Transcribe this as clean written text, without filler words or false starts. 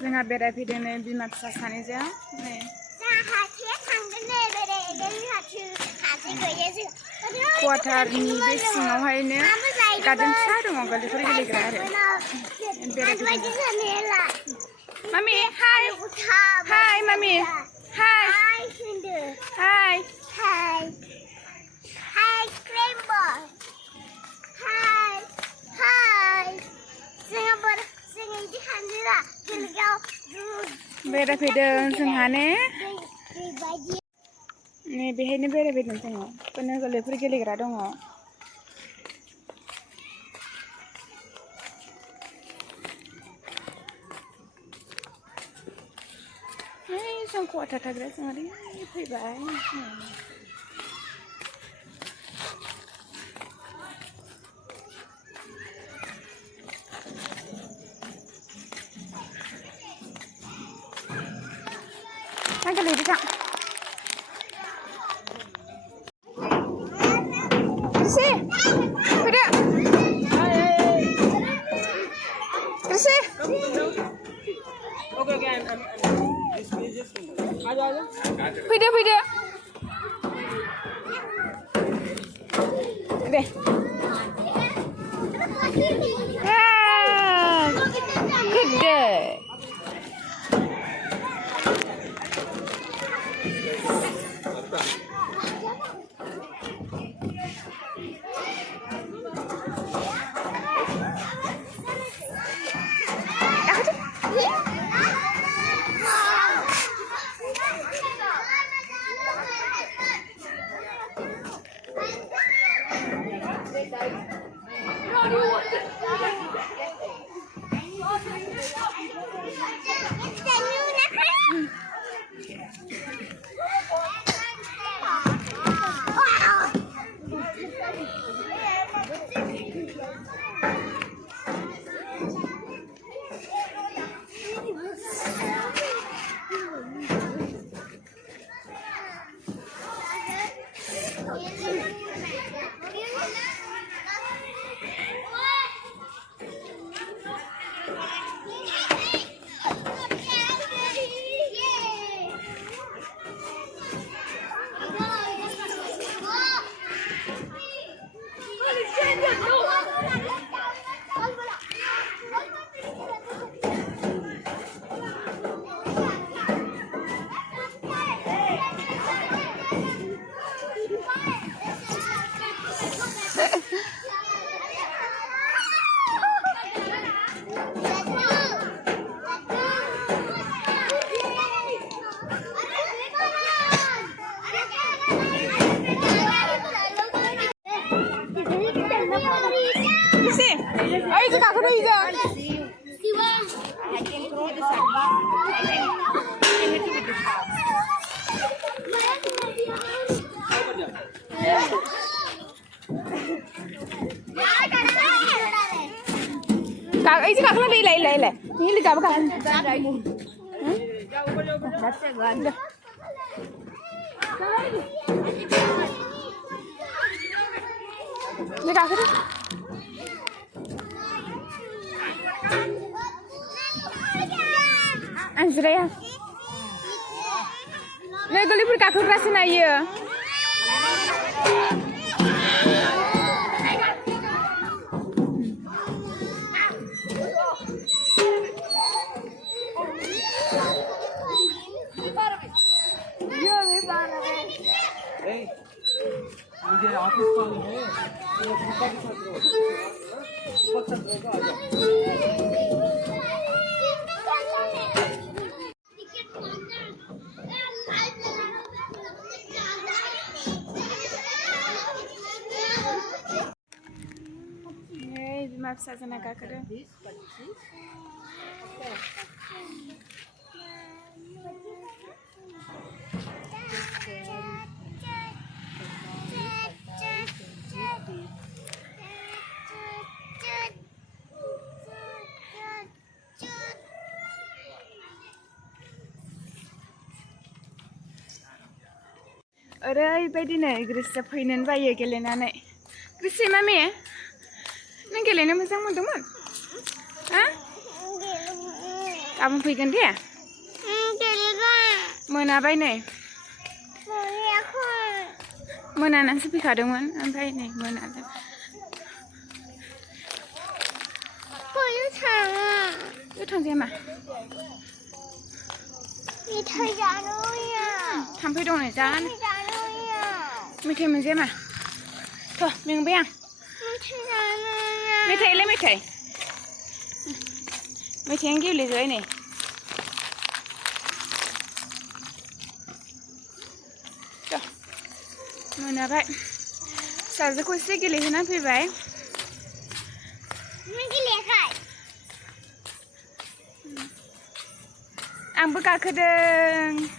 जोंहा बेरायफैदों नै बिमा फिसा सानैजों नै क्वार्टारनि बे सिङावहायनो गार्डेन फिसा दङ गथ'फोर गेलेग्रा आरो मामि हाय हाय मामि हाय हाय हाय हाय क्रेमबल हाय हाय बेरायफैदों जोंहा ने बेहायनो बेरायफैदों जोङो बेनो गोरलैफोर गेलेग्रा दङ जों क्वार्टार थाग्रा जों ओरै फैबाय Angkat lagi tak? Bersih, tidak. Bersih. Okay, okay, I'm. Ada. Tidak, tidak. Deh. Ah, gede. Ayo kita ke Riza. Kak, ini kakak lagi lele. Ini lagi apa kan? Ini kakak. Anjraya. Nih golipur kakak rasin aja. मुझे office call है वो पापा के साथ रहो बहुत साथ रहेगा आ जाओ ये दिमाग साजना का करे ओरैबायदि नै ग्रिसआ फैनोनो बायो गेलेनानै ग्रिस मामि नों गेलेनो मोजां मोनदोंमोन हा गाबोन फैगोन दे मोनाबाय नै मोनानानैसो फैखादोंमोन ओमफ्राय नै मोनाबाय थांजाया मा थाम्फै दं नै जानो मेथाइ मोनजाया मा थ' मेंबाय आं मेथाइलाय मेथाइयानो गेब्लेजोब्बाय नै मोनाबाय फिसाजोखौ एसे गेलेहोना फैबाय आंबो गाखोदों